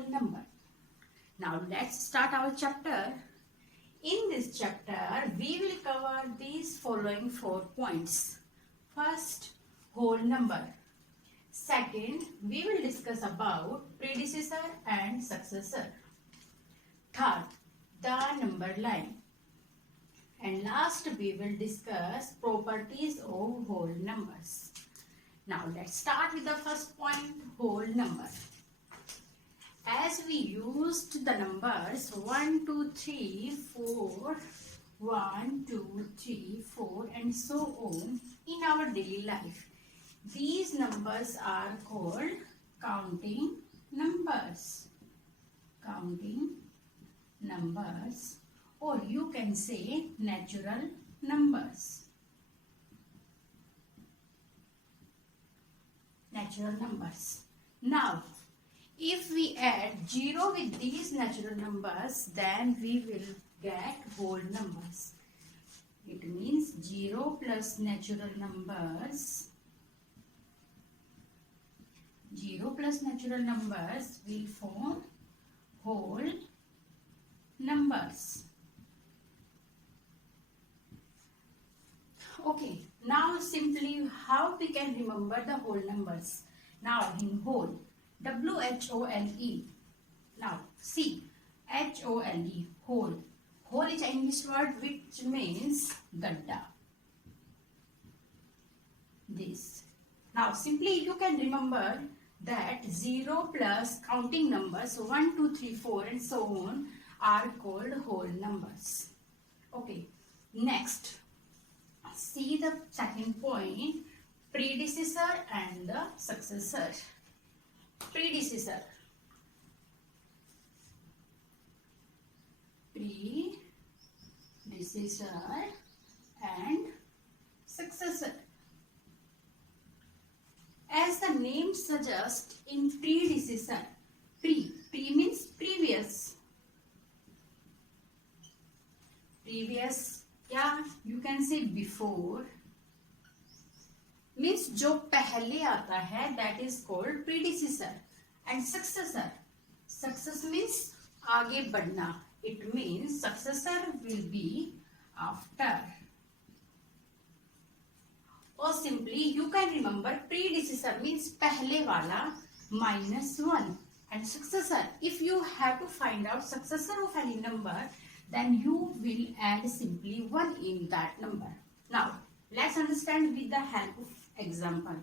whole number. Now let's start our chapter. In this chapter, we will cover these following 4 points. First, whole number. Second, we will discuss about predecessor and successor. Third, the number line. And last, we will discuss properties of whole numbers. Now let's start with the first point, whole number. As we used the numbers 1, 2, 3, 4, 1, 2, 3, 4 and so on in our daily life, these numbers are called counting numbers. Counting numbers, or you can say natural numbers. Natural numbers. Now, if we add 0 with these natural numbers, then we will get whole numbers. It means 0 plus natural numbers. 0 plus natural numbers will form whole numbers. Okay, now simply how we can remember the whole numbers. Now in whole, W-H-O-L-E. Now see, H-O-L-E, whole. Whole is an English word which means gadda. This. Now simply you can remember that 0 plus counting numbers 1, 2, 3, 4 and so on are called whole numbers. Okay, next. See the second point, predecessor and the successor. Predecessor. Predecessor and successor. As the name suggests, in predecessor, pre means previous. Previous, yeah, you can say before. Means जो पहले आता है, that is called predecessor. And successor. Success means आगे बढ़ना. It means successor will be after. Or simply you can remember predecessor means पहले वाला -1 and successor. If you have to find out successor of any number, then you will add simply 1 in that number. Now let's understand with the help of example.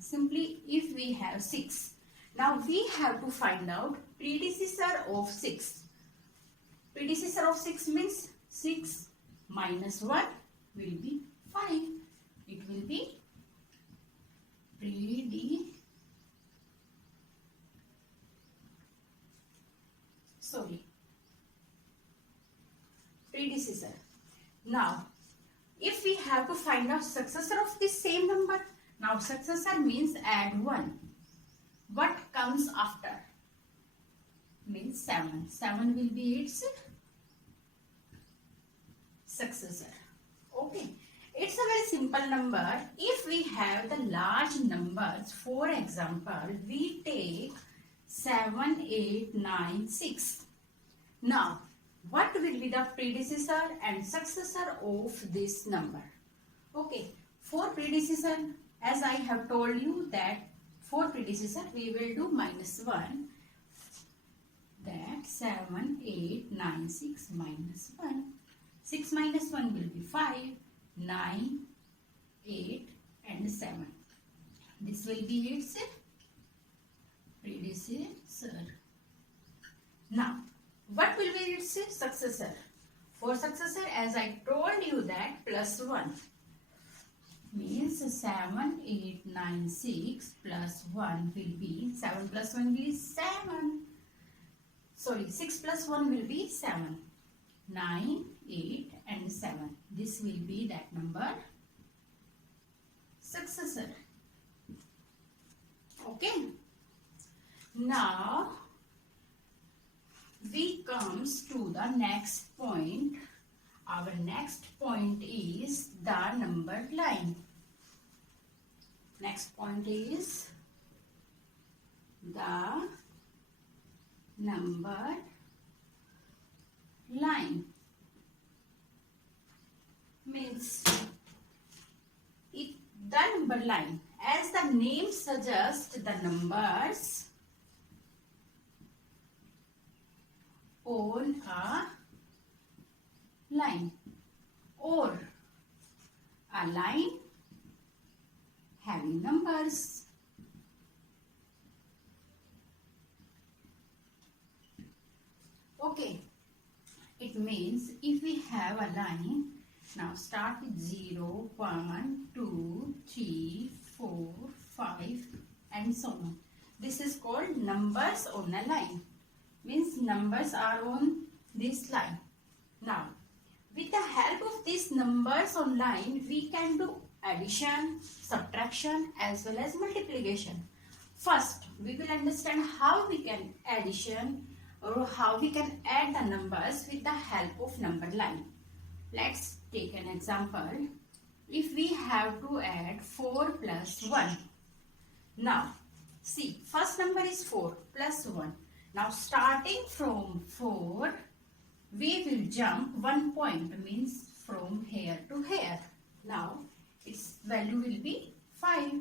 Simply if we have 6, now we have to find out predecessor of 6. Predecessor of 6 means 6 minus 1 will be 5. It will be predecessor. Now if we have to find out successor of this same number, now successor means add 1. What comes after? Means 7. 7 will be its successor. Okay. It's a very simple number. If we have the large numbers, for example, we take 7, 8, 9, 6. Now, what will be the predecessor and successor of this number? Okay, for predecessor, as I have told you that for predecessor we will do -1. That 7, 8, 9, 6 minus 1. 6 minus 1 will be 5, 9, 8 and 7. This will be its predecessor. Now, what will be its successor? For successor, as I told you that +1 means 7, 8, 9, 6 plus 1 will be 7 plus 1 will be 7. Sorry, 6 plus 1 will be 7. 9, 8 and 7. This will be that number successor. Okay. Now we comes to the next point. Our next point is the number line. Next point is the number line. Means the number line, as the name suggests, the numbers on a line, or a line having numbers. Okay, it means if we have a line, now start with 0, 1, 2, 3, 4, 5 and so on. This is called numbers on a line. Means numbers are on this line. Now, with the help of these numbers on line, we can do addition, subtraction as well as multiplication. First, we will understand how we can addition or how we can add the numbers with the help of number line. Let's take an example. If we have to add 4 plus 1. Now, see, first number is 4 plus 1. Now, starting from 4, we will jump 1 point, means from here to here. Now, its value will be 5.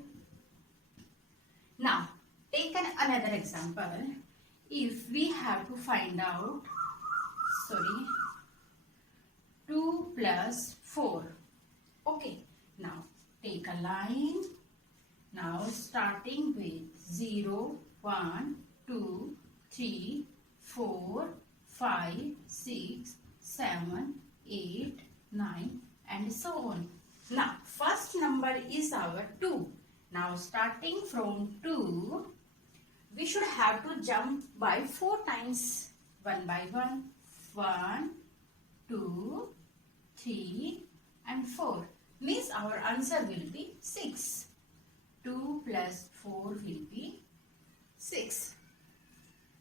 Now, take another example. If we have to find out, 2 plus 4. Okay, now take a line. Now starting with 0, 1, 2, 3, 4, 5, 6, 7, 8, 9 and so on. Now first number is our 2. Now starting from 2, we should have to jump by 4 times. 1 by 1. 1, 2, 3 and 4. Means our answer will be 6. 2 plus 4 will be 6.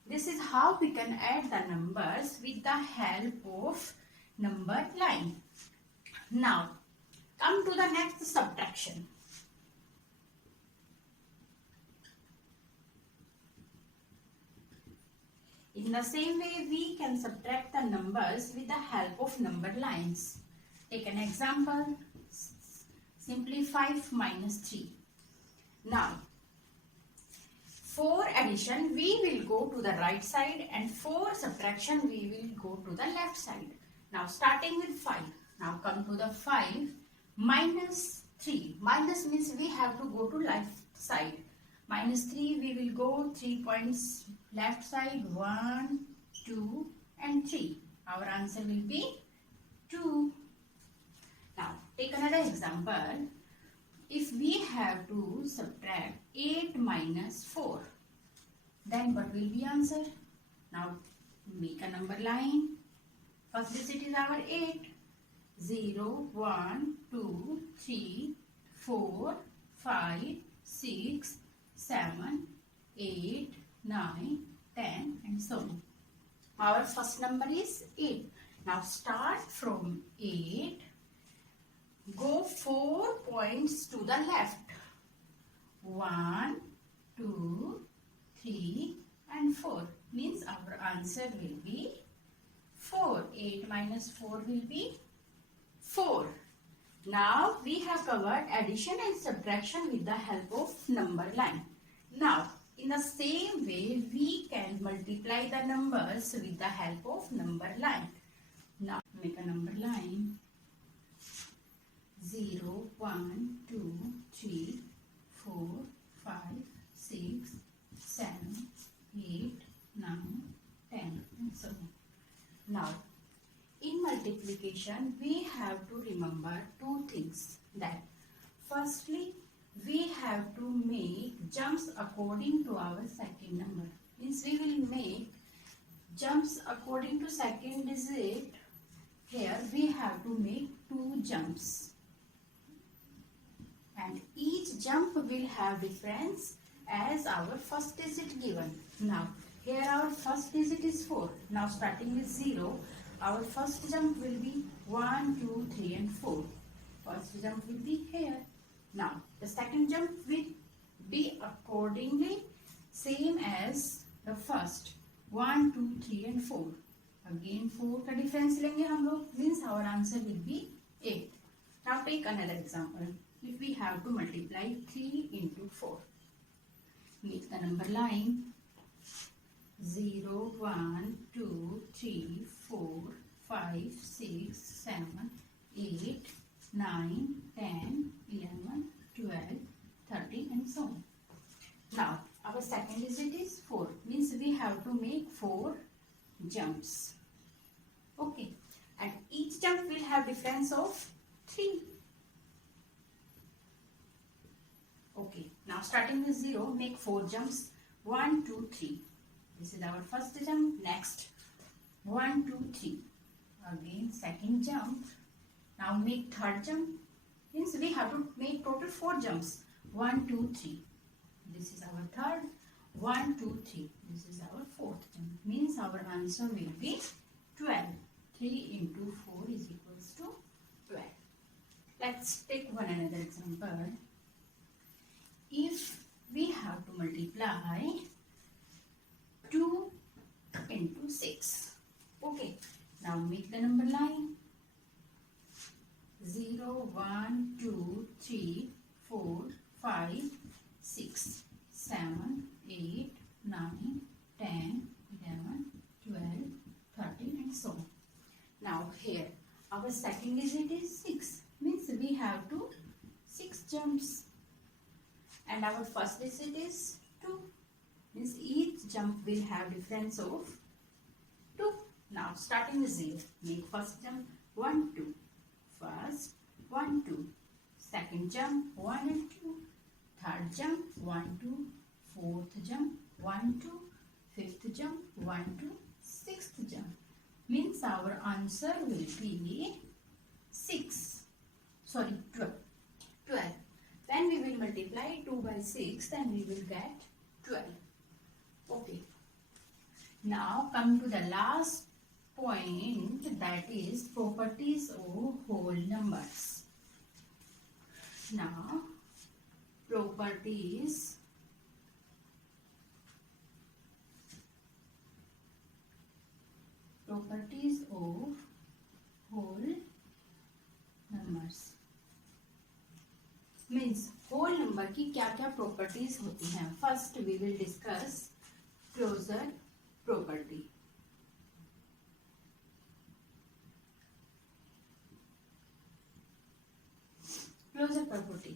This is how we can add the numbers with the help of number line. Now, come to the next subtraction. In the same way, we can subtract the numbers with the help of number lines. Take an example. Simply 5 minus 3. Now, for addition, we will go to the right side, and for subtraction, we will go to the left side. Now, starting with 5. Now, come to the 5 minus 3. Minus means we have to go to left side. Minus 3, we will go 3 points left side. 1, 2 and 3. Our answer will be 2. Now, take another example. If we have to subtract 8 minus 4, then what will be answer? Now, make a number line. First digit is our 8. 0, 1, 2, 3, 4, 5, 6, 7, 8, 9, 10 and so on. Our first number is 8. Now start from 8. Go 4 points to the left. 1, 2, 3 and 4. Means our answer will be 4. 8 minus 4 will be 4. Now we have covered addition and subtraction with the help of number line. Now in the same way, we can multiply the numbers with the help of number line. Now make a number line. 0, 1, 2, 3, 4, 5, 6, 7, 8, 9, 10 and so on. Now in multiplication, we have to remember two things. That firstly, we have to make jumps according to our second number. Means we will make jumps according to second digit. Here we have to make 2 jumps. And each jump will have difference as our first digit given. Now, here our first digit is 4. Now starting with 0, our first jump will be 1, 2, 3 and 4. First jump will be here. Now, the second jump will be accordingly same as the first. 1, 2, 3 and 4. Again 4 का difference लेंगे हम लोग, means our answer will be 8. Now take another example. If we have to multiply 3 into 4, make the number line 0, 1, 2, 3, 4, 5, 6, 7, 8, 9, 10, 11, 12, 13 and so on. Now our second digit is 4, means we have to make 4 jumps. Okay, and each jump will have difference of 3. Okay, now starting with 0, make 4 jumps. 1, 2, 3. This is our first jump. Next 1, 2, 3. Again second jump. Now make third jump. Means we have to make total 4 jumps. 1, 2, 3. This is our third. 1, 2, 3. This is our fourth jump. Means our answer will be 12. 3 into 4 is equals to 12. Let's take one another example. If we have to multiply 2 into 6. Okay. Now make the number line 0, 1, 2, 3, 4, 5, 6, 7, 8, 9, 10, 11, 12, 13 and so on. Now here our second digit is 6, means we have to 6 jumps, and our first digit is 2, means each jump will have difference of 2. Now starting with 0, make first jump 1, 2, first 1, 2, second jump 1 and 2, third jump 1, 2, fourth jump 1, 2, fifth jump 1, 2, sixth jump. Means our answer will be 6. Sorry, 12. 12. Then we will multiply 2 by 6, then we will get 12. Okay. Now come to the last point, that is properties of whole numbers. Now properties of whole numbers. Means whole number की क्या क्या properties होती हैं. First we will discuss closure property. Closure property.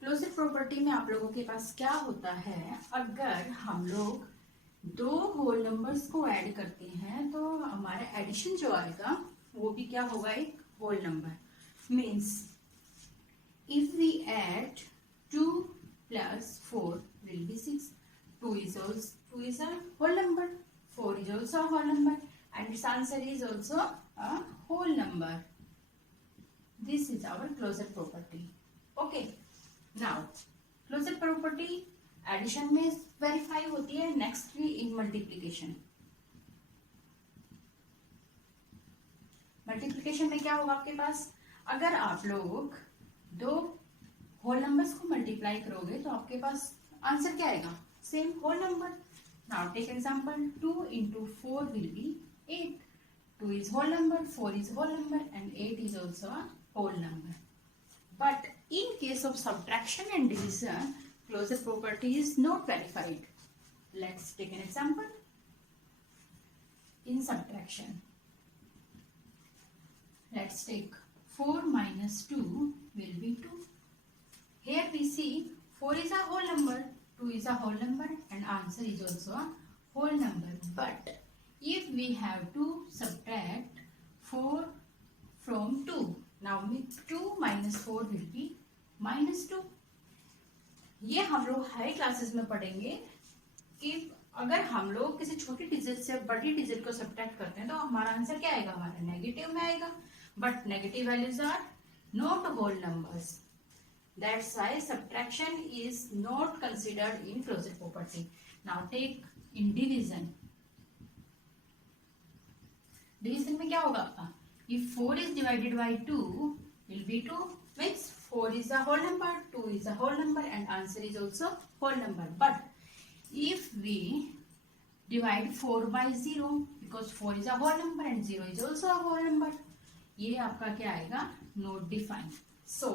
Closure property में आप लोगों के पास क्या होता है, अगर हम लोग 2 होल नंबर्स को ऐड करते हैं तो हमारा एडिशन जो आएगा वो भी क्या होगा, एक whole number. Means if we add 2 plus 4 will be 6. 2 is a whole number, 4 is also a whole number, and its answer is also a whole number. This is our closure property. Okay. Now closure property addition में verify होती है, nextly in multiplication. Multiplication में क्या होगा आपके पास, अगर आप लोग 2 होल नंबर्स को मल्टीप्लाई करोगे तो आपके पास आंसर क्या आएगा, same whole number. Now take example 2 into 4 will be 8. 2 is whole number, 4 is whole number, and 8 is also a whole number. But in case of subtraction and division, closure property is not verified. Let's take an example. In subtraction, let's take 4 minus 2 will be 2. Here we see 4 is a whole number, 2 is a whole number, and answer is also a whole number. But if we have to subtract 4 from 2, now 2 minus 4 will be minus 2. ये हम लोग high classes में पढ़ेंगे कि अगर हम लोग किसी छोटी डिजिट से बड़ी डिजिट को सब्ट्रैक्ट करते हैं तो हमारा आंसर क्या आएगा, हमारा नेगेटिव में आएगा. But negative values are not whole numbers. That's why subtraction is not considered in closure property. Now take in division. Division में क्या होगा आपका, if 4 is divided by 2 will be 2, means 4 is a whole number, 2 is a whole number, and answer is also whole number. But if we divide 4 by 0 because 4 is a whole number and 0 is also a whole number. ये आपका क्या आएगा, not define. So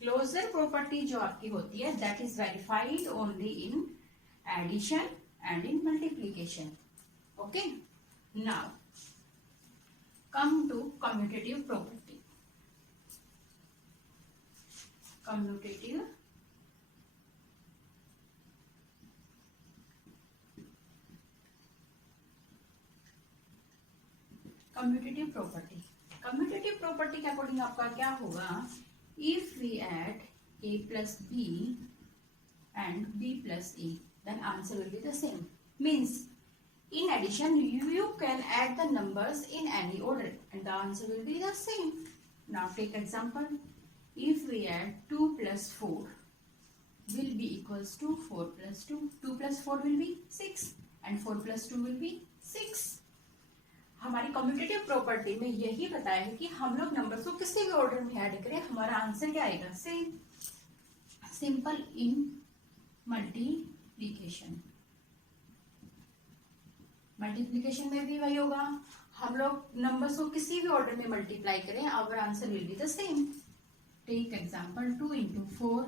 closure property जो आपकी होती है that is verified only in addition and in multiplication. Okay, now come to commutative property. Commutative property. Commutative property के according आपका क्या होगा, if we add a plus b and b plus a then answer will be the same. Means in addition you can add the numbers in any order and the answer will be the same. Now take example, if we add 2 plus 4 will be equals to 4 plus 2. 2 plus 4 will be 6 and 4 plus 2 will be 6. हमारी commutative property में यही बताया है कि हम लोग numbers को किसी भी ऑर्डर में ऐड करें हमारा आंसर क्या आएगा, same. Simple in multiplication. Multiplication में भी वही होगा, हम लोग नंबर्स को किसी भी ऑर्डर में मल्टीप्लाई करें our answer will be the same. Take example 2 into 4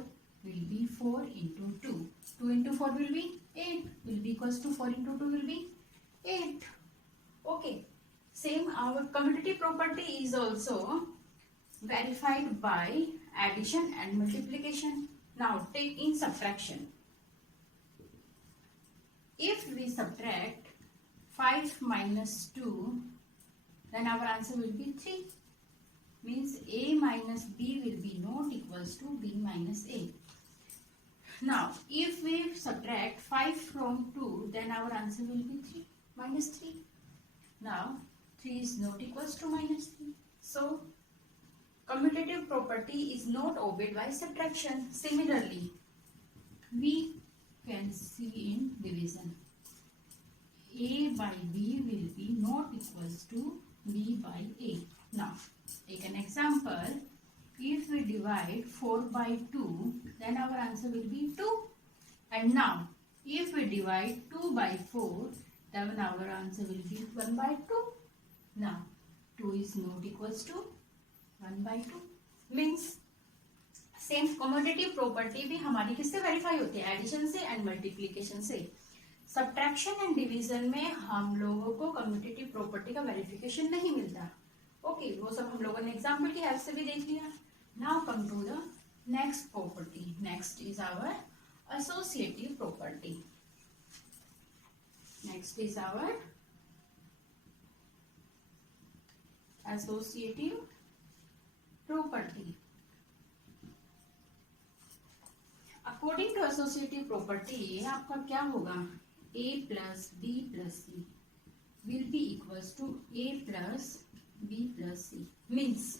will be 4 into 2. 2 into 4 will be 8 will be equals to 4 into 2 will be 8. Okay. Same, our commutative property is also verified by addition and multiplication. Now take in subtraction. If we subtract 5 minus 2 then our answer will be 3. Means a minus b will be not equals to b minus a. Now if we subtract 5 from 2 then our answer will be 3 minus 3. Now 3 is not equals to minus 3. So commutative property is not obeyed by subtraction. Similarly, we can see in division. A by b will be not equals to b by a. Now take an example. If we divide 4 by 2 then our answer will be 2. And now if we divide 2 by 4 then our answer will be 1 by 2. Now 2 is not equals to 1 by 2. Means same commutative property भी हमारी किससे verify होती है, addition से and multiplication से. Subtraction and division में हम लोगों को कम्यूटेटिव प्रॉपर्टी का वेरिफिकेशन नहीं मिलता. ओके, वो सब हम लोगों ने एग्जाम्पल की हेल्प से भी देख लिया. Now come to the next property. Next is our associative property. Next is our associative property. According to associative property आपका क्या होगा, a plus B plus C will be equals to a plus B plus C. Means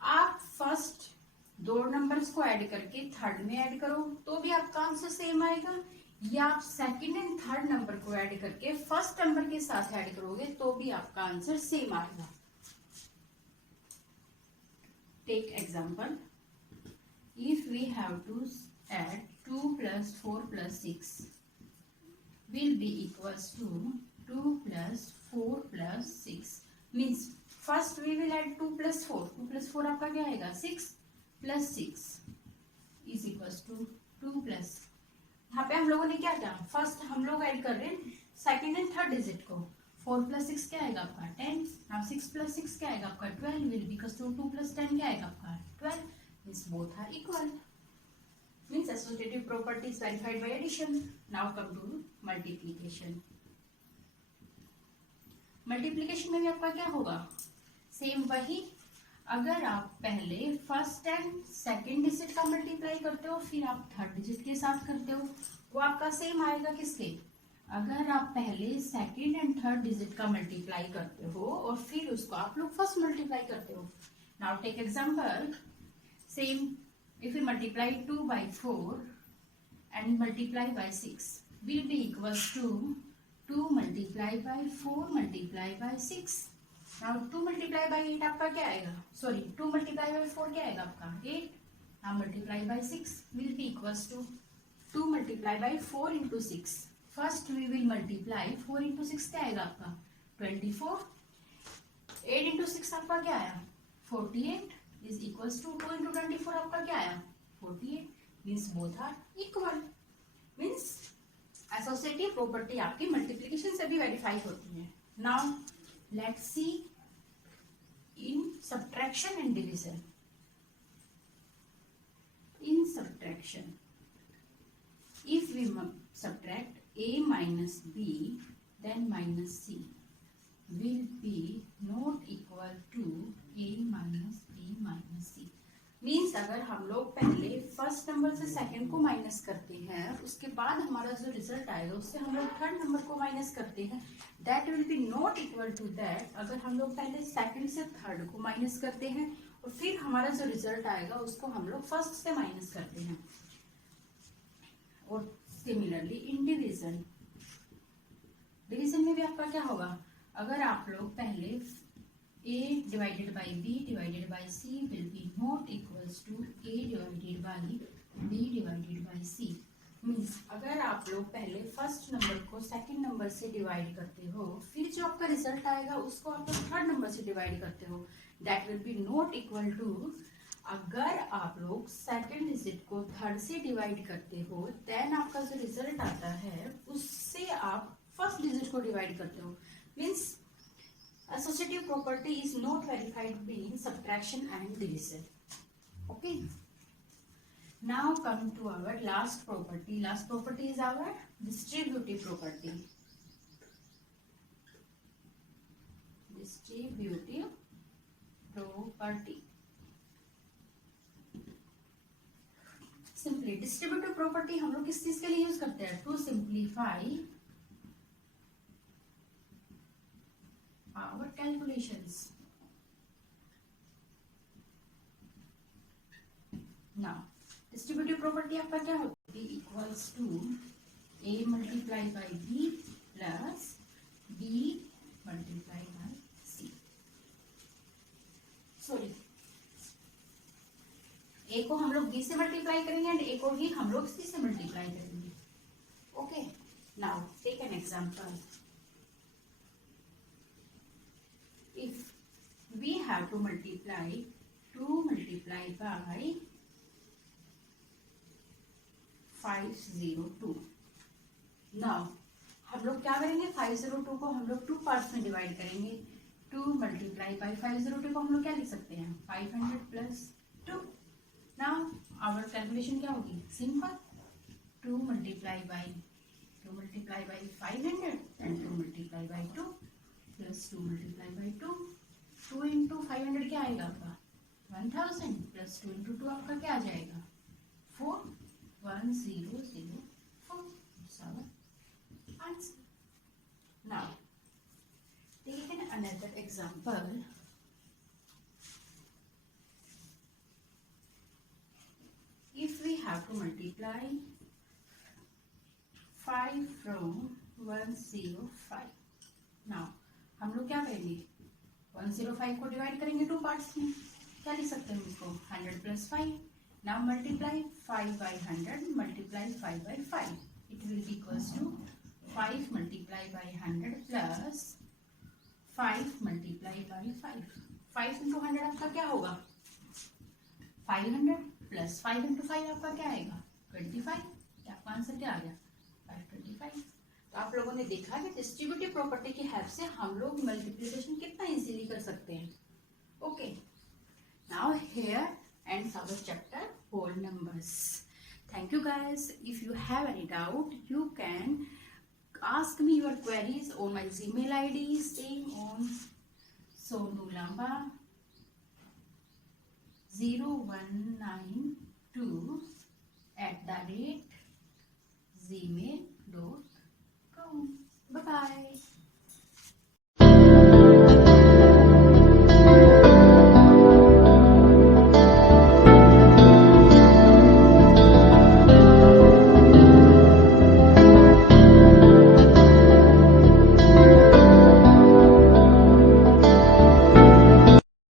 आप first दो numbers को add करके third में add करो तो भी आपका आंसर सेम आएगा, या आप सेकंड एंड थर्ड नंबर को ऐड करके फर्स्ट नंबर के साथ ऐड करोगे तो भी आपका आंसर सेम आएगा. Take example, if we have to add 2 plus 4 plus 6 will be equals to 2 plus 4 plus 6. Means first we will add 2 plus 4. 2 plus 4 आपका क्या आएगा, 6 plus 6 is equals to 2 plus. यहाँ पे हम लोगों ने क्या किया, फर्स्ट हम लोग ऐड कर रहे हैं सेकेंड एंड थर्ड डिजिट को. 4 plus 6 क्या आएगा आपका 10. नाउ 6 plus 6 क्या आएगा आपका 12 will be equals to 2 plus 10 क्या आएगा आपका 12. Means both are equal. Means associative property is verified by addition. Now come to multiplication. Multiplication में भी आपका क्या होगा, सेम वही. अगर आप पहले फर्स्ट एंड सेकेंड डिजिट का मल्टीप्लाई करते हो फिर आप थर्ड डिजिट के साथ करते हो वो आपका सेम आएगा किसके, अगर आप पहले सेकेंड एंड थर्ड डिजिट का मल्टीप्लाई करते हो और फिर उसको आप लोग फर्स्ट मल्टीप्लाई करते हो. Now take example, same if you multiply 2 by 4 and multiply by 6 will be equals to 2 multiplied by 4 multiplied by 6. Now 2 multiplied by 8 आपका क्या आएगा, सॉरी 2 multiplied by 4 क्या आएगा आपका 8. Now multiplied by 6 will be equals to 2 multiplied by 4 into 6. First we will multiply 4 into 6 क्या आएगा आपका 24, 8 into 6 आपका क्या आया 48 इज इक्वल्स टू 2 इंटू 24 आपका क्या आया 48 means both are equal. Means associative property आपकी मल्टीप्लिकेशन से भी वेरीफाई होती है। Now let's see in subtraction and division. In subtraction, if we subtract a minus b, then minus c will be not equal to a minus b minus c. Means अगर हम लोग पहले first number से second को minus करते हैं, उसके बाद हमारा जो रिजल्ट आएगा उससे हम लोग थर्ड नंबर को माइनस करते हैं, that will be not equal to that अगर हम लोग पहले सेकंड से थर्ड को माइनस करते हैं और फिर हमारा जो रिजल्ट आएगा उसको हम लोग फर्स्ट से माइनस करते हैं। और सिमिलरली इन डिवीजन, डिवीजन में भी आपका क्या होगा, अगर आप लोग पहले a divided by b divided by c will be not equals to a divided by b divided by c। Means अगर आप लोग पहले फर्स्ट नंबर को सेकंड नंबर से डिवाइड करते हो, फिर जो आपका रिजल्ट आएगा उसको आप लोग थर्ड नंबर से डिवाइड करते हो, that will be not equal to अगर आप लोग सेकंड डिजिट को थर्ड से डिवाइड करते हो देन आपका जो रिजल्ट आता है उससे आप फर्स्ट डिजिट को डिवाइड करते हो। Means associative property is not verified between subtraction and division. Okay, now come to our last property. Last property is our distributive property. Distributive property. Simply distributive property हम लोग किस चीज के लिए use करते हैं, to simplify our calculations. Now distributive property आपका क्या होता है, equals to a multiply by b plus b multiply by c. Sorry, a को हम लोग b से मल्टीप्लाई करेंगे एंड a को ही हम लोग c से मल्टीप्लाई करेंगे। Okay, now take an example. If we have to multiply 2 multiply by 502, now हम लोग क्या करेंगे, 502 को हम लोग 2 पार्ट्स में डिवाइड करेंगे। 2 मल्टीप्लाई बाई 502 को हम लोग क्या लिख सकते हैं 500 प्लस 2। नाउ आवर कैलकुलेशन क्या होगी, simple 2 multiply by 500 and 2 multiply by 2 plus 2 multiply by 2। 2 into 500 क्या आएगा आपका 1000 प्लस 2 इंटू 2 आपका क्या आ जाएगा 4, 1004 answer. Now take an another example. If we have to multiply 5 from 105, now हम लोग क्या करेंगे 105 को डिवाइड करेंगे 2 पार्ट्स में, क्या लिख सकते हैं इसको 100 plus 5। Now multiply 5 by 100 multiply 5 by 5, it will be equals to 5 multiply by 100 plus 5 multiply by 5। 5 into 100 आपका क्या होगा 500 प्लस 5 इंटू 5 आपका क्या आएगा 25। आपका आंसर क्या आ गया 525। तो आप लोगों ने देखा कि डिस्ट्रीब्यूटिव प्रॉपर्टी की हेल्प से हम लोग मल्टीप्लिकेशन कितना इजीली कर सकते हैं। Okay, now here ends our chapter whole numbers. Thank you guys. If you have any doubt you can ask me your queries on my Gmail ID, same on sonulamba 0192@gmail.com. Bye bye.